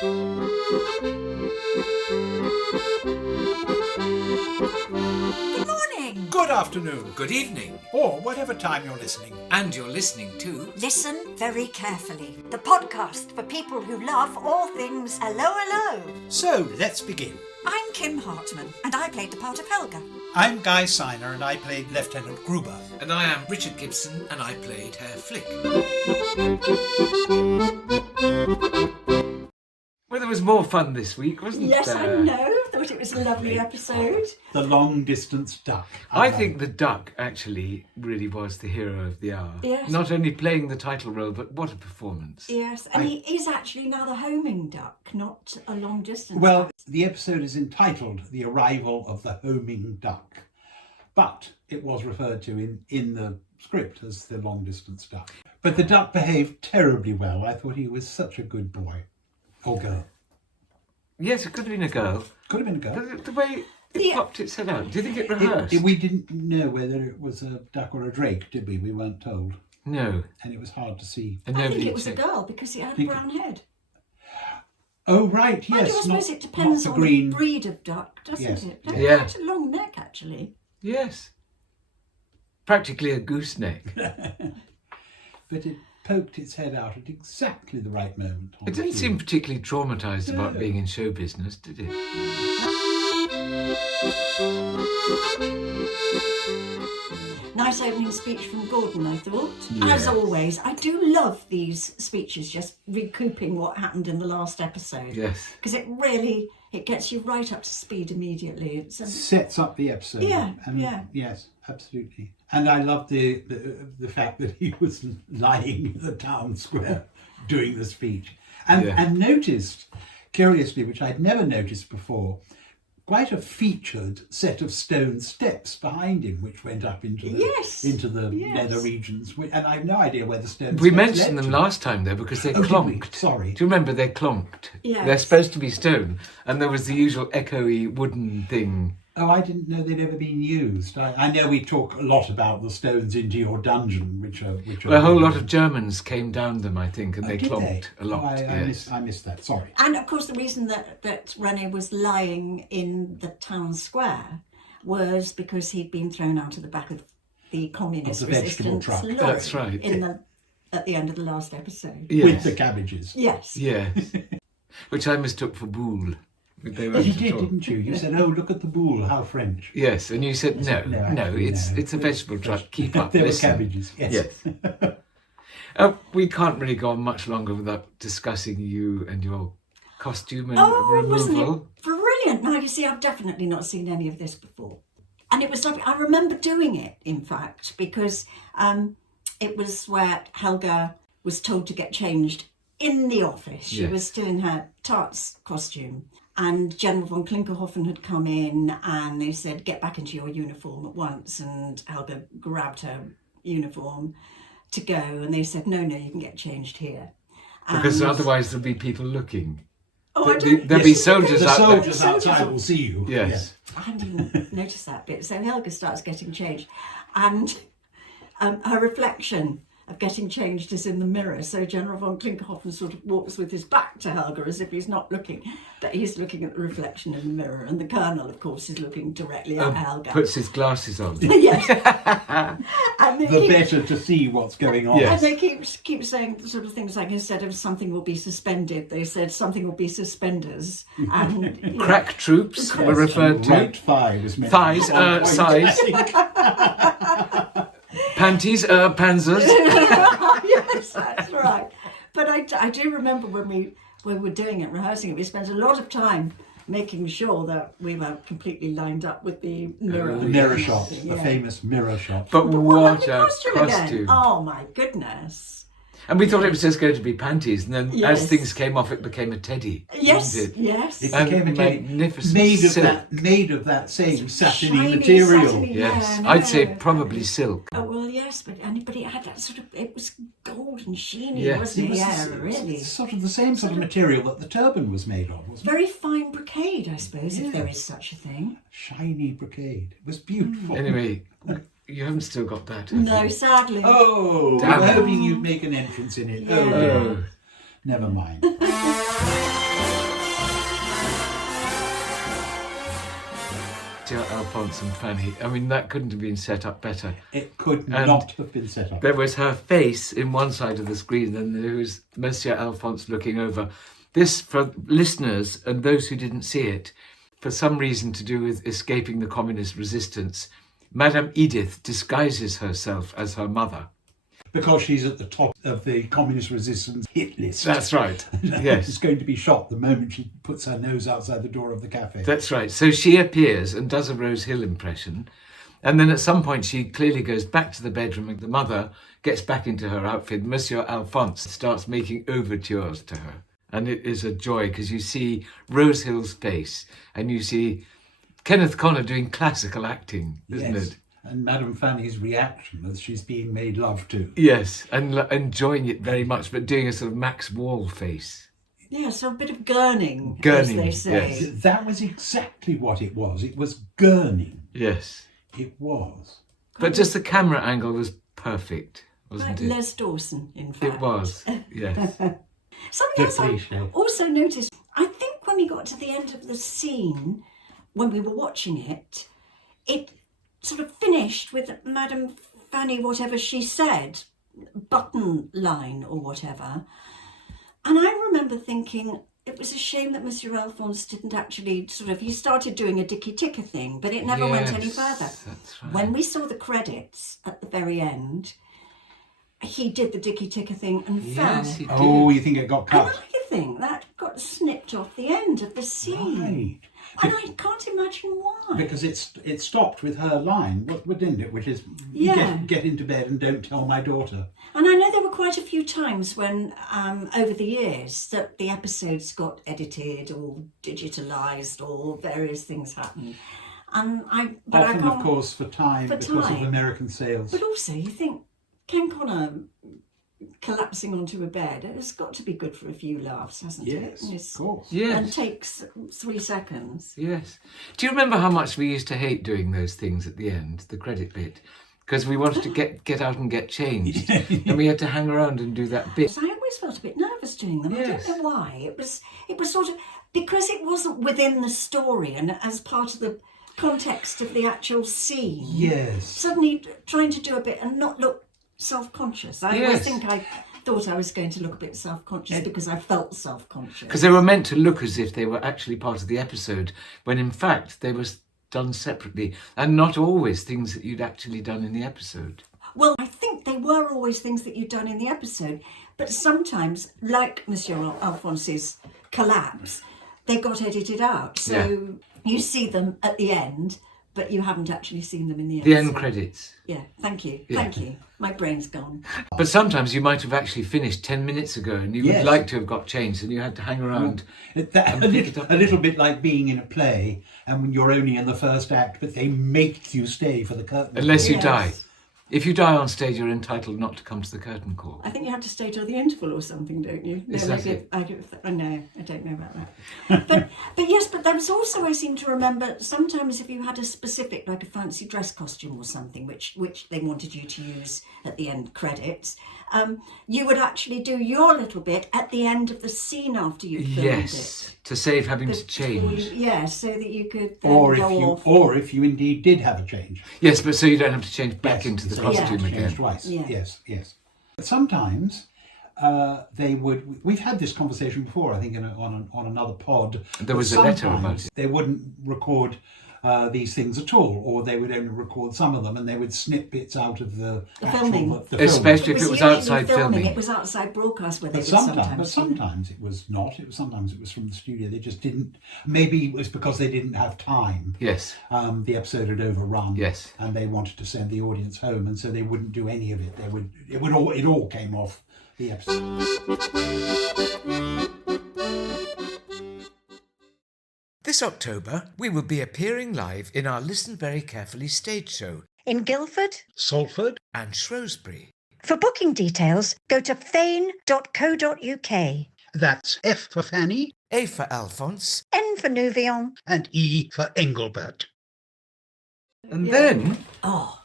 Good morning. Good afternoon. Good evening. Or whatever time you're listening. And you're listening to... Listen very carefully. The podcast for people who love all things Allo'Allo. So, let's begin. I'm Kim Hartman, and I played the part of Helga. I'm Guy Siner, and I played Lieutenant Gruber. And I am Richard Gibson, and I played Herr Flick. Well, there was more fun this week, wasn't there? Yes, I know. Thought it was a lovely episode. The long distance duck. I think the duck actually really was the hero of the hour. Yes. Not only playing the title role, but what a performance. Yes, and he is actually now the homing duck, not a long distance Well, duck. the episode is entitled The Arrival of the Homing Duck, but it was referred to in the script as the long distance duck. But the duck behaved terribly well. I thought he was such a good boy. Or girl. Yes, it could have been a girl. Could have been a girl. But the way it popped its head out, do you think it rehearsed? We didn't know whether it was a duck or a drake, did we? We weren't told. No. And it was hard to see. And I think nobody it was a said- girl because he had a brown head. Oh, right, yes. I suppose it depends not on the green. the breed of duck, doesn't Yes, it? yes. Yeah. Quite a long neck, actually. Yes. Practically a gooseneck. But it poked its head out at exactly the right moment. It didn't seem particularly traumatised about being in show business, did it? Nice opening speech from Gordon, I thought. Yes. As always, I do love these speeches, just recouping what happened in the last episode. Yes. Because it gets you right up to speed immediately. It's Sets up the episode. Yeah, And yeah. Yes, absolutely. And I love the fact that he was lying in the town square doing the speech. And noticed, curiously, which I'd never noticed before, quite a featured set of stone steps behind him, which went up into the nether regions. And I have no idea where the stone We steps mentioned led them to. last time, though, because they Oh, did we? clonked. Sorry. Do you remember they clonked? Yes. They're supposed to be stone, and there was the usual echoey wooden thing. Oh, I didn't know they'd ever been used. I know we talk a lot about the stones into your dungeon, which are Well, a whole lot of Germans came down them, I think, and they did clonked a lot. I missed that. Sorry. And of course, the reason that René was lying in the town square was because he'd been thrown out of the back of the communist Of the vegetable resistance truck. lorry That's right. at the end of the last episode. Yes. With the cabbages. Yes. Yes. Which I mistook for boule. They You weren't did, at all. didn't you? You said, "Oh, look at the boule, how French." Yes, and you said no, actually, it's a vegetable truck. Keep up, There were listen. cabbages. Yes. We can't really go on much longer without discussing you and your costume and Oh, wasn't removal. it brilliant? Now, you see, I've definitely not seen any of this before. And it was lovely. I remember doing it, in fact, because it was where Helga was told to get changed in the office. She Yes. was still in her tart's costume. And General von Klinkerhoffen had come in and they said, get back into your uniform at once. And Helga grabbed her uniform to go. And they said, no, you can get changed here. Because And- otherwise there'll be people looking. Oh, I don't- There'll be soldiers The out there. soldiers outside will see you. Yes. I hadn't even noticed that bit. So Helga starts getting changed, and her reflection of getting changed is in the mirror. So General von Klinkerhoffen sort of walks with his back to Helga as if he's not looking, but he's looking at the reflection in the mirror. And the Colonel, of course, is looking directly at Helga. Puts his glasses on. Yes. And they The keep- better to see what's going on. Yes. And they keep saying sort of things like, instead of something will be suspended, they said something will be suspenders. And you know, Crack troops were referred to. Right thigh was meant Thighs, to be on point. size. Panties, panzers. Yes, that's right. But I do remember when we were doing it, rehearsing it, we spent a lot of time making sure that we were completely lined up with the mirror. The mirror shot, the Yeah. famous mirror shot. But what a costume costume. again. Oh my goodness. And we thought it was just going to be panties, and then Yes. as things came off, it became a teddy. Yes, didn't it? yes. It And became a teddy magnificent made silk. of that same satiny Shiny, material. satiny, Yes, yeah, I'd say no. probably silk. Oh, well, yes, but it had that sort of, it was gold and sheeny, Yes. wasn't it? Yeah, It's really. sort of the same sort of material that the turban was made of, wasn't it? Very fine brocade, I suppose, if there Yes. is such a thing. Shiny brocade. It was beautiful. Anyway, you haven't still got that, have No, you? sadly. Oh, Damn I'm it. hoping you'd make an entrance in it. Yeah. Oh, Oh. never mind. Monsieur Alphonse and Fanny. I mean, that couldn't have been set up better. It could And not have been set up. There was her face in one side of the screen, and there was Monsieur Alphonse looking over. This, for listeners and those who didn't see it, for some reason to do with escaping the communist resistance, Madame Edith disguises herself as her mother. Because she's at the top of the communist resistance hit list. That's right, yes. She's going to be shot the moment she puts her nose outside the door of the cafe. That's right. So she appears and does a Rose Hill impression. And then at some point she clearly goes back to the bedroom and the mother gets back into her outfit. Monsieur Alphonse starts making overtures to her. And it is a joy because you see Rose Hill's face and you see Kenneth Connor doing classical acting, isn't Yes. it? And Madame Fanny's reaction as she's being made love to. Yes, and enjoying it very much, but doing a sort of Max Wall face. Yeah, so a bit of gurning, as Gurning, they say. yes. That was exactly what it was. It was gurning. Yes. It was. But just the camera angle was perfect, wasn't Like it? Les Dawson, in fact. It was, yes. Something else I Cliche. also noticed, I think when we got to the end of the scene, when we were watching it, it sort of finished with Madame Fanny, whatever she said, button line or whatever. And I remember thinking it was a shame that Monsieur Alphonse didn't actually he started doing a dicky ticker thing, but it never went any Yes, further. that's right. When we saw the credits at the very end, he did the dicky ticker thing and fell. Yes, he did. Oh, you think it got And cut? I think that got snipped off the end of the scene. Right. And I can't imagine why. Because it stopped with her line, didn't it? Which is, Yeah. get into bed and don't tell my daughter. And I know there were quite a few times when, over the years, that the episodes got edited or digitalised or various things happened. And Often, of course, for time, because of time. American sales. But also, you think Ken Connor collapsing onto a bed, it's got to be good for a few laughs, hasn't it? Yes, And of course. Yes. And takes 3 seconds. Yes. Do you remember how much we used to hate doing those things at the end, the credit bit? Because we wanted to get out and get changed. And we had to hang around and do that bit. I always felt a bit nervous doing them. Yes. I don't know why. It was sort of because it wasn't within the story and as part of the context of the actual scene. Yes. Suddenly trying to do a bit and not look self-conscious. I Yes. think I thought I was going to look a bit self-conscious because I felt self-conscious. Because they were meant to look as if they were actually part of the episode, when in fact they were done separately and not always things that you'd actually done in the episode. Well, I think they were always things that you'd done in the episode, but sometimes, like Monsieur Alphonse's collapse, they got edited out. So you see them at the end, but you haven't actually seen them in the episode. The end credits. Yeah, thank you. Yeah. Thank you. My brain's gone. But sometimes you might have actually finished 10 minutes ago and you Yes. would like to have got changed and you had to hang around. A pick it up little bit like being in a play and when you're only in the first act, but they make you stay for the curtain. Unless you Yes. die. If you die on stage, you're entitled not to come to the curtain call. I think you have to stay till the interval or something, don't you? Is that maybe it? I don't know about that. but yes, but there was also, I seem to remember, sometimes if you had a specific, like a fancy dress costume or something, which they wanted you to use at the end credits, you would actually do your little bit at the end of the scene after you filmed Yes, to save having it. to change. Yeah, so that you could then Or go off. if you indeed did have a change. Yes, but so you don't have to change back Yes, into the so you have costume to change again. Twice. Yeah. Yes. But sometimes they would. We've had this conversation before, I think, on another pod. There was but a letter sometimes about it. They wouldn't record these things at all, or they would only record some of them, and they would snip bits out of the filming. the film. Especially if it was usually outside filming. It was outside broadcast where they But would sometimes sometimes. it was not. Sometimes it was from the studio. They just didn't. Maybe it was because they didn't have time. Yes, The episode had overrun. Yes. And they wanted to send the audience home, and so they wouldn't do any of it. It all came off the episode. This October, we will be appearing live in our Listen Very Carefully stage show In Guildford? Salford, and Shrewsbury. For booking details, go to fane.co.uk. that's F for Fanny A for Alphonse. N for Nouvion. and E for Engelbert. And then, Oh.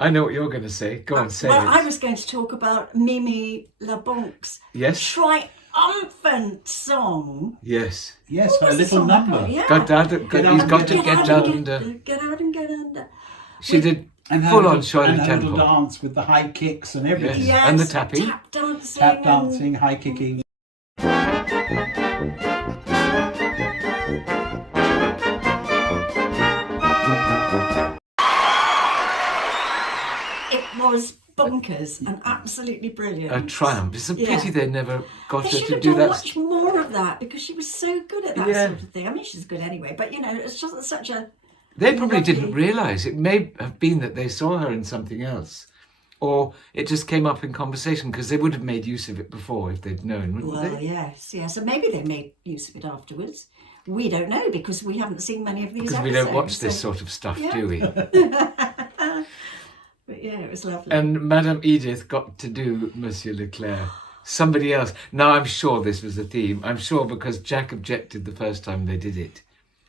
I know what you're going to say. Go on, say Well, it. I was going to talk about Mimi LeBlanc's Yes? triumphant song. Yes. Yes, What her was the little song number. about? Yeah. He's got to Get get out under. and get out and get under. She did And her full on little- Shirley and her little Temple. dance with the high kicks and everything. Yes. And the tapping. Tap dancing. Tap dancing, high kicking. It was bonkers and absolutely brilliant. A triumph. It's a Yeah. pity they never got They her should to have do done that. much more of that because she was so good at that Yeah. sort of thing. I mean, she's good anyway, but you know, it's just such a. They probably lovely- didn't realise. It may have been that they saw her in something else. Or it just came up in conversation because they would have made use of it before if they'd known, wouldn't Well, they? yes. And maybe they made use of it afterwards. We don't know because we haven't seen many of these Because episodes. we don't watch this so- sort of stuff, Yeah. do we? But yeah, it was lovely. And Madame Edith got to do Monsieur Leclerc. Somebody else. Now, I'm sure this was a theme. I'm sure because Jack objected the first time they did it.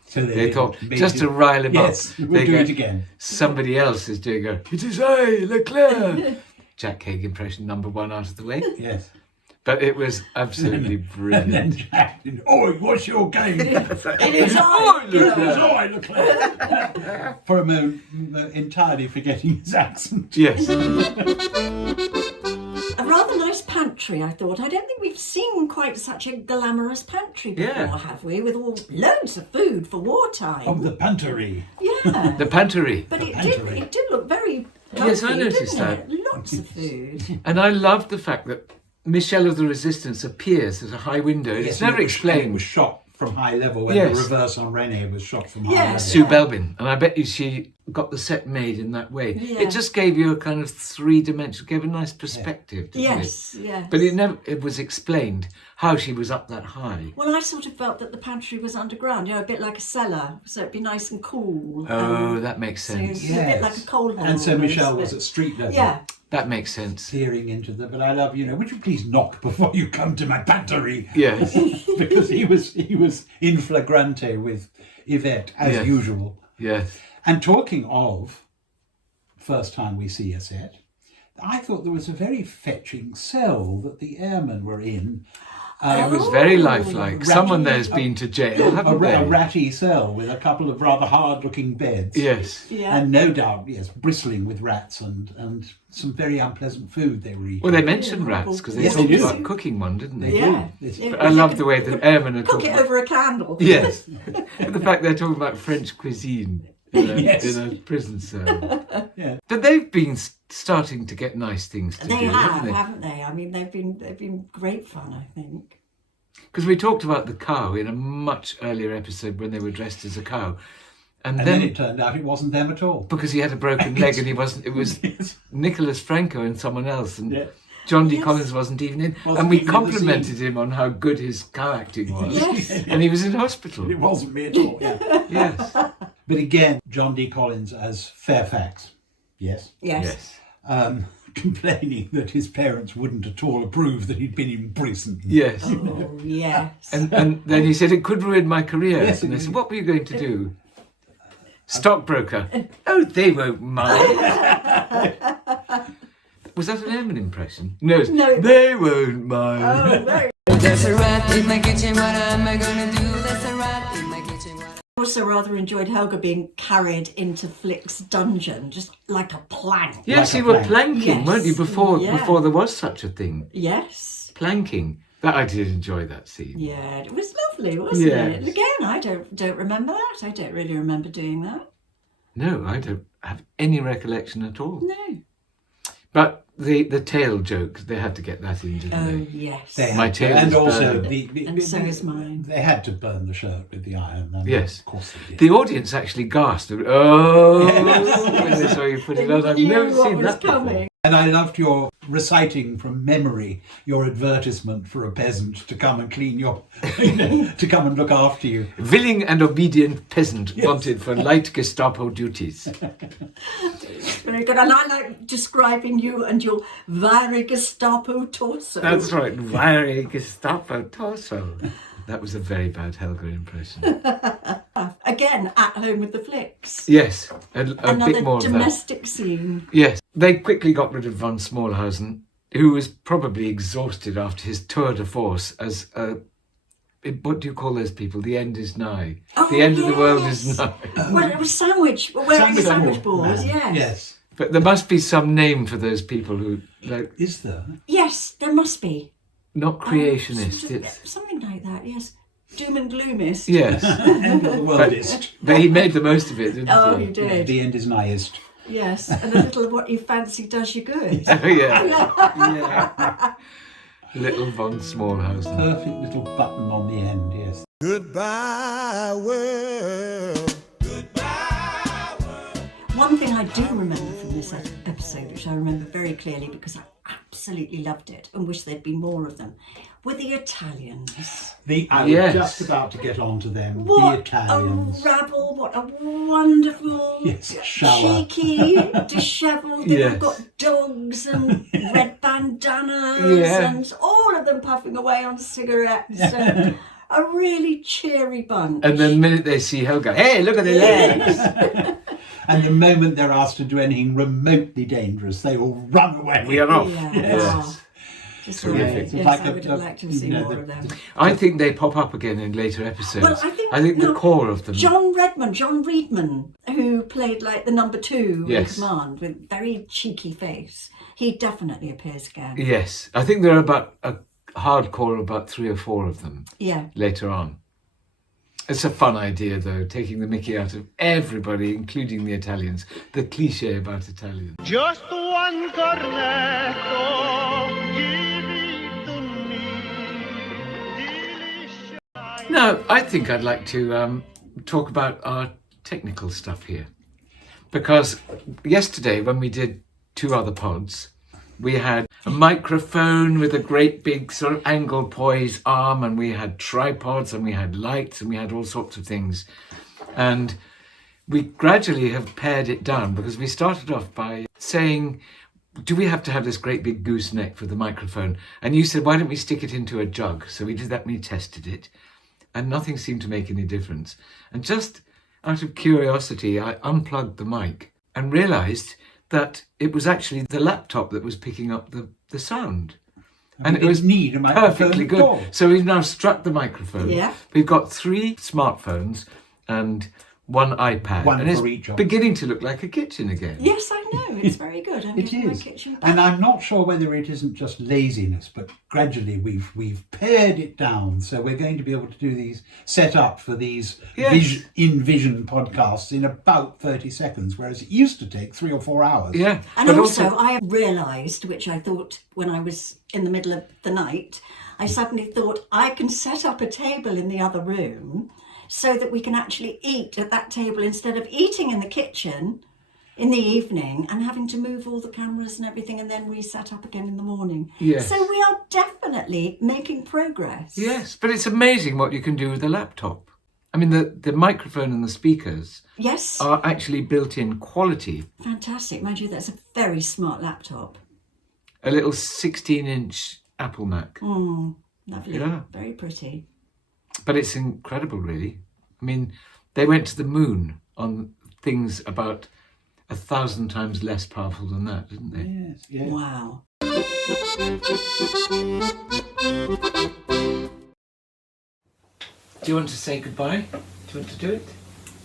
So They thought, made just it- to rile him Yes, up, we'll they do go, it again. somebody else is doing a, it is I, Leclerc. Jack Hague impression number 1 out of the way. Yes. But it was absolutely And then brilliant. Jack, oi, what's your game? It is I. Oi, Leclerc. For a moment, entirely forgetting his accent. Yes. A rather nice pantry, I thought. I don't think we've seen quite such a glamorous pantry before, Yeah. have we? With all loads of food for wartime. Of the pantry. Yeah. The pantry. But it pantry. did look very Yes, I healthy, noticed didn't that. it? Lots of food. And I loved the fact that Michelle of the Resistance appears at a high window. Yes, It's and never it was explained. shot from high level when Yes. the reverse on Rene was shot from high Yes. Sue level. Belbin, and I bet you she got the set made in that way. Yeah. It just gave you a kind of three-dimensional, gave a nice perspective, didn't Yes, yes. it? But it was explained how she was up that high. Well, I sort of felt that the pantry was underground, you know, a bit like a cellar, so it'd be nice and cool. Oh, that makes so sense. it's a bit like a coal hole. And so almost, Michelle but- was at street level. Yeah, That makes sense. Peering into the, but I love, would you please knock before you come to my pantry? Yes. Because he was in flagrante with Yvette as Yes. usual. Yes. And talking of first time we see a set, I thought there was a very fetching cell that the airmen were in. It was very Oh. lifelike. Someone there's been to jail, A haven't they? ratty cell with a couple of rather hard-looking beds. Yes. yeah. And no doubt, yes, bristling with rats and some very unpleasant food they were eating. Well, they mentioned rats because they Yes, they talked do. about cooking one, didn't they? Yeah. Yes. Yeah. But I love the way that airmen are Cook talking it about... over a candle. Yes. And the fact they're talking about French cuisine in a, Yes. in a prison cell. Yeah. But they've been starting to get nice things to They do, have, haven't haven't they? I mean, they've been great fun, I think. Because we talked about the cow in a much earlier episode when they were dressed as a cow. And And then it turned out it wasn't them at all. because he had a broken leg and he wasn't, it was Yes. Nicholas Franco and someone else. And Yeah. John D. Yes. Collins wasn't even in. Wasn't and we even in the complimented scene. him on how good his cow acting was. Yes. And he was in hospital. It wasn't me at all. Yeah. Yes. But again, John D. Collins as Fairfax. Yes. Yes. Yes. Complaining that his parents wouldn't at all approve that he'd been in prison. Yes. Oh, yes. And then he said, it could ruin my career. Yes, and they it said, did. what were you going to do? Stockbroker. Oh, they won't mind. Was that an Eamon impression? No. No. They won't mind. Oh, very. There's a rat in my kitchen, what am I gonna do? There's a rat in my kitchen, what I also rather enjoyed Helga being carried into Flick's dungeon, just like a plank. Yes, Like a you were plank. planking, Yes. weren't you, before Yeah. before there was such a thing? Yes. Planking. That I did enjoy that scene. Yeah, it was lovely, wasn't Yes. it? And again, I don't remember that. I don't really remember doing that. No, I don't have any recollection at all. No. But the tail joke, they had to get that in, didn't Oh, they? yes. They My had to, tail and is also burning. And so is mine. They had to burn the shirt with the iron. And Yes. Of course they did. The audience actually gasped. Oh, when they saw you put it on. I've They knew never what seen was that before. coming. And I loved your reciting from memory your advertisement for a peasant to come and clean your, to come and look after you. Willing and obedient peasant wanted for light Gestapo duties. Very good. And I like describing you and your very Gestapo torso. That's right, very Gestapo torso. That was a very bad Helga impression. Again, at home with the Flicks. Yes, a Another bit more of that. domestic scene. Yes, they quickly got rid of von Smallhausen who was probably exhausted after his tour de force as what do you call those people? The end is nigh. Oh, the end of the world yes. is nigh. Well, it was sandwich, wearing a sandwich board, man. yes. Yes. But there must be some name for those people who, like, Is there? Yes, there must be. not creationist. Sort of- It's something like that, yes. Doom and gloomist. yes, End of the worldist. but he made the most of it, didn't Oh, he? he did. The end is nighest. Yes, and a little of what you fancy does you good. Oh, yeah. Yeah. Little von Smallhausen. Perfect little button on the end, yes. Goodbye, world. One thing I do remember from this episode, which I remember very clearly because I absolutely loved it and wish there'd been more of them, were the Italians. I Yes. was just about to get on to them. What The Italians. a rabble, what a wonderful, Yes, shower. cheeky, dishevelled, they've Yes. all got dogs and red bandanas Yeah. and all of them puffing away on cigarettes and a really cheery bunch. And the minute they see Helga, hey, look at the legs. And the moment they're asked to do anything remotely dangerous, they all run away. We are off. Yeah, Yes. wow. Just Terrific. right. It's Yes, like I would have liked to have seen more of them. I think they pop up again in later episodes. Well, I think the no, core of them. John Reedman, who played like the number 2 Yes. in command with very cheeky face, he definitely appears again. Yes, I think there are about a hardcore about 3 or 4 of them Yeah. later on. It's a fun idea, though, taking the mickey out of everybody, including the Italians. The cliche about Italians. Just one cornetto, give it to me. Delicious. Now, I think I'd like to talk about our technical stuff here. Because yesterday, when we did 2 other pods, we had a microphone with a great big sort of angle poise arm, and we had tripods, and we had lights, and we had all sorts of things. And we gradually have pared it down because we started off by saying, do we have to have this great big gooseneck for the microphone? And you said, why don't we stick it into a jug? So we did that and we tested it, and nothing seemed to make any difference. And just out of curiosity, I unplugged the mic and realised that it was actually the laptop that was picking up the sound. And it was need a microphone perfectly at good. all. So we've now struck the microphone. Yeah. We've got 3 smartphones and 1 iPad. One and for it's each of us. beginning to look like a kitchen again. Yes, I know. It's very good. I'm It getting my is, kitchen back. and I'm not sure whether it isn't just laziness, but gradually we've pared it down. So we're going to be able to do these set up for these Yes. Vision podcasts in about 30 seconds, whereas it used to take 3 or 4 hours. Yeah. And but also, I have realised, which I thought when I was in the middle of the night, I suddenly thought I can set up a table in the other room so that we can actually eat at that table instead of eating in the kitchen in the evening and having to move all the cameras and everything and then reset up again in the morning. Yes. So we are definitely making progress. Yes, but it's amazing what you can do with a laptop. I mean, the microphone and the speakers Yes. are actually built-in quality. Fantastic. Mind you, that's a very smart laptop. A little 16-inch Apple Mac. Lovely. Yeah. Very pretty. But it's incredible, really. I mean, they went to the moon on things about 1,000 times less powerful than that, didn't they? Yes, yes. Wow. Do you want to say goodbye? Do you want to do it?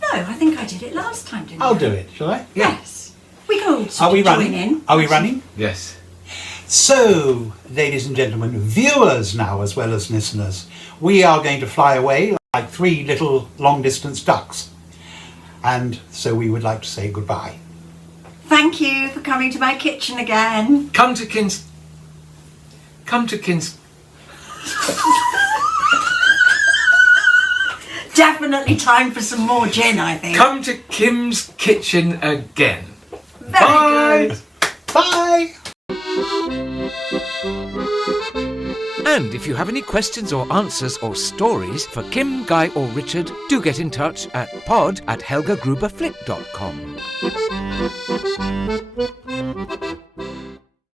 No, I think I did it last time, didn't I? I'll do it, shall I? Yes. We can all Are we join running? in. Are we running? Yes. So, ladies and gentlemen, viewers now as well as listeners, we are going to fly away like 3 little long-distance ducks. And so we would like to say goodbye. Thank you for coming to my kitchen again. Come to Kim's. Definitely time for some more gin, I think. Come to Kim's kitchen again. Very Bye. good. Bye! And if you have any questions or answers or stories for Kim, Guy or Richard, do get in touch at pod@helgagruberflick.com.